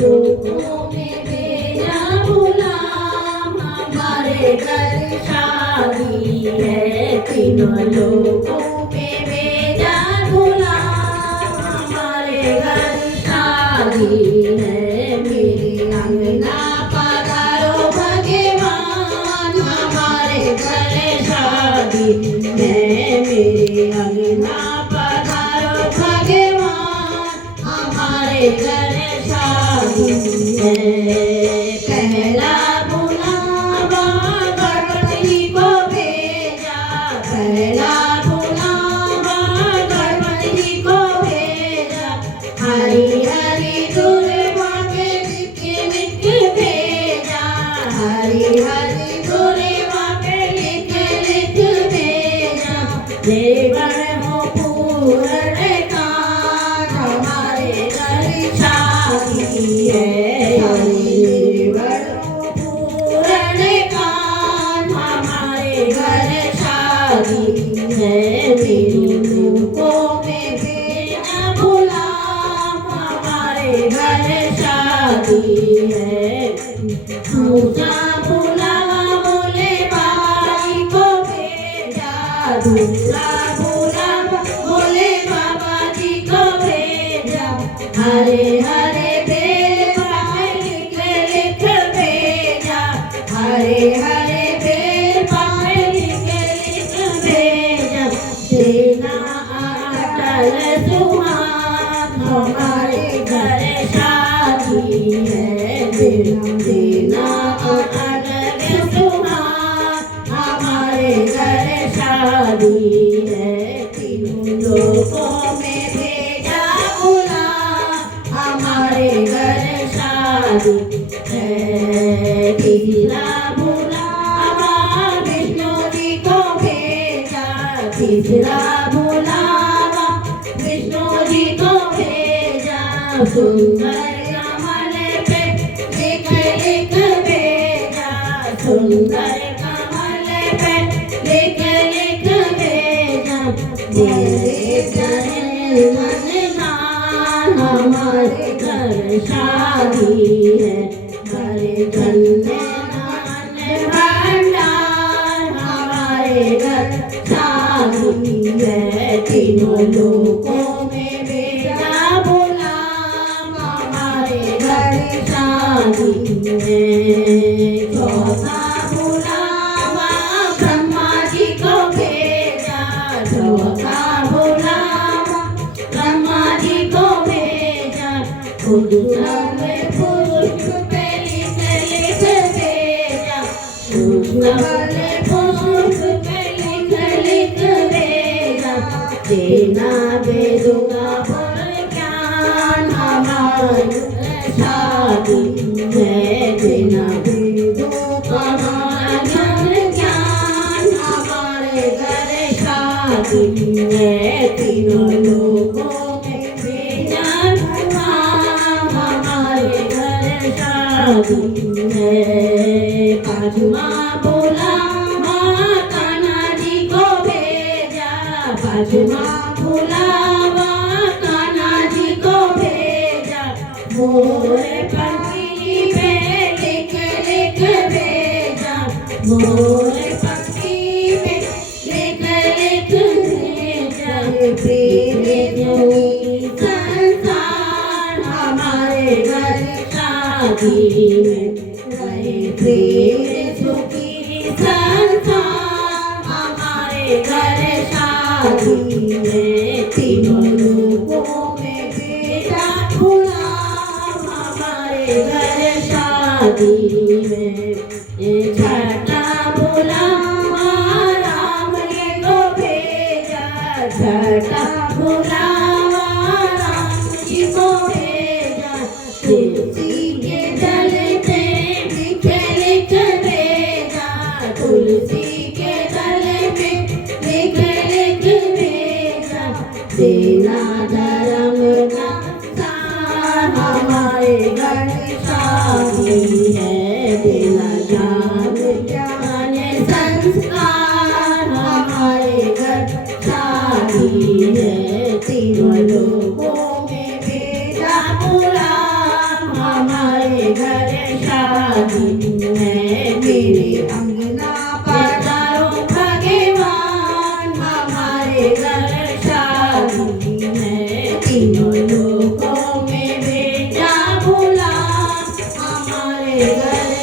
लोगों में बेजा गुलाम हमारे घर शादी है। तीनों लोगों में बेजा गुलाम हमारे घर शादी है। मेरी अंगना पधारो भगवान हमारे घर शादी है। मेरी अंगना पधारो भगवान हमारे घर शादी है। पहला बुलावा गणपति को भेजा, पहला बुलावा गणपति को भेजा। हरी हरी दुर्गा के लिख लिख भेजा, हरी हरी दुर्गा के लिख लिख भेजा। देवर हो पूर्ण कान हमारे घर शादी है। देवर हो पूर्ण कान हमारे घर शादी है। मेरी लोगों में बेजा गुलाम हमारे घर शादी है। दूसरा बुलावा बोले बाबा जी को भेजा, दूसरा बुलावा बोले बाबा जी को भेजा। हरे हरे बेल पाए लिख लिख भेजा, हरे हरे बेल पाए लिख लिख भेजा। देना अटल सुहाग हमारे घर शादी है। देना अटल सुहाग हमारे घर शादी है। तीनों लोगों में भेजा गुलाम हमारे घर शादी है। तीसरा बुलावा विष्णु जी को भेजा, तीसरा बुलावा विष्णु जी को भेजा। सुंदर कमल पे लिख लिख भेजा, सुंदर कमल पे लिख लिख भेजा। तेरे चरण मन मान हमारे घर शादी है। हरे चंदन भंडार हमारे घर शादी है। तीनों लोगों में बेजा गुलाम हमारे घर शादी है। चौथा बुलावा ब्रह्मा जी को भेजा, चौथा बुलावा ब्रह्मा जी को भेजा। पुष्प पे लिख लिख भेजा, पुष्प पे लिख लिख भेजा। देना बेदुगा पर ज्ञान हमारे शादी है। देना बेदुगा ज्ञान हमारे घर शादी है। तीनों लोगों में बेजा गुलाम हमारे घर शादी है। पांचवा बुलावा कान्हा जी को भेजा, पांचवा बुलावा कान्हा जी को भेजा। मोरे पंक्ति पे लिख लिख भेजा, मोरे पंक्ति पे लिख लिख भेजा। तेरे जोई संसार हमारे घर शादी में रहे। तेरे सुखी संसार हमारे घर शादी में। तीनों लोगों में बेजा गुलाम हमारे घर शादी में। छठा बुलावा राम जी को भेजा, छठा बुलावा राम जी को भेजा। तुलसी के जल पे लिख लिख भेजा, तुलसी के जल पे लिख लिख भेजा। देना धर्म का सार हमारे घर शादी है। देना ज्ञान ज्ञान संस्कार हमारे घर शादी है। तीनों लोग शादी है, मेरे अंगना पर चारों भगवान हमारे घर शादी है, तीनों लोगों में भेजा बुला हमारे घर